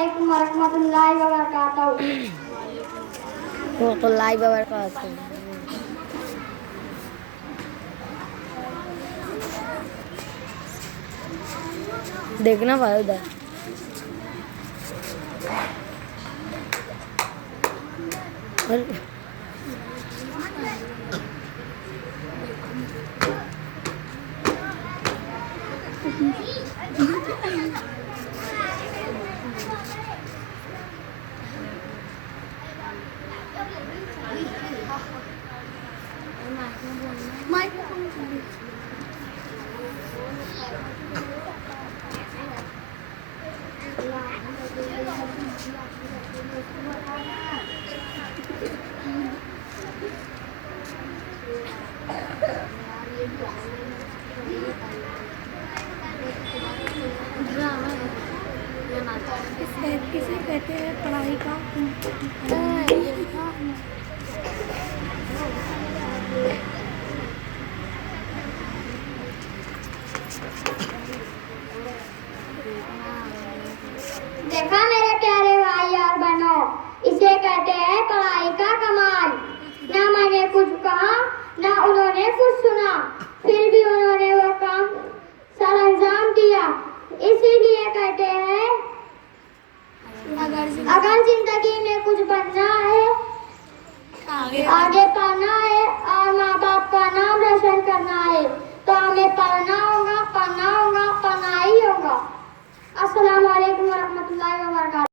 अस्सलामुअलैकुम वरहमतुल्लाहि वबरकातुहू। वरहमतुल्लाहि वबरकातुहू। देखना भाई उधर। किसे कहते हैं पढ़ाई का? देखा मेरे प्यारे भाई और बहनों, इसे कहते हैं पढ़ाई का कमाल। ना मैंने कुछ कहा ना उन्होंने कुछ सुना, फिर भी उन्होंने वो काम सर अंजाम दिया। इसीलिए कहते हैं अगर जिंदगी में कुछ बनना है, आगे पढ़ना है और माँ बाप का नाम रोशन करना है तो हमें पढ़ना होगा, पढ़ना होगा, पढ़ना ही होगा। अस्सलाम वालेकुम वरहमतुल्लाहि वबरकातुहू।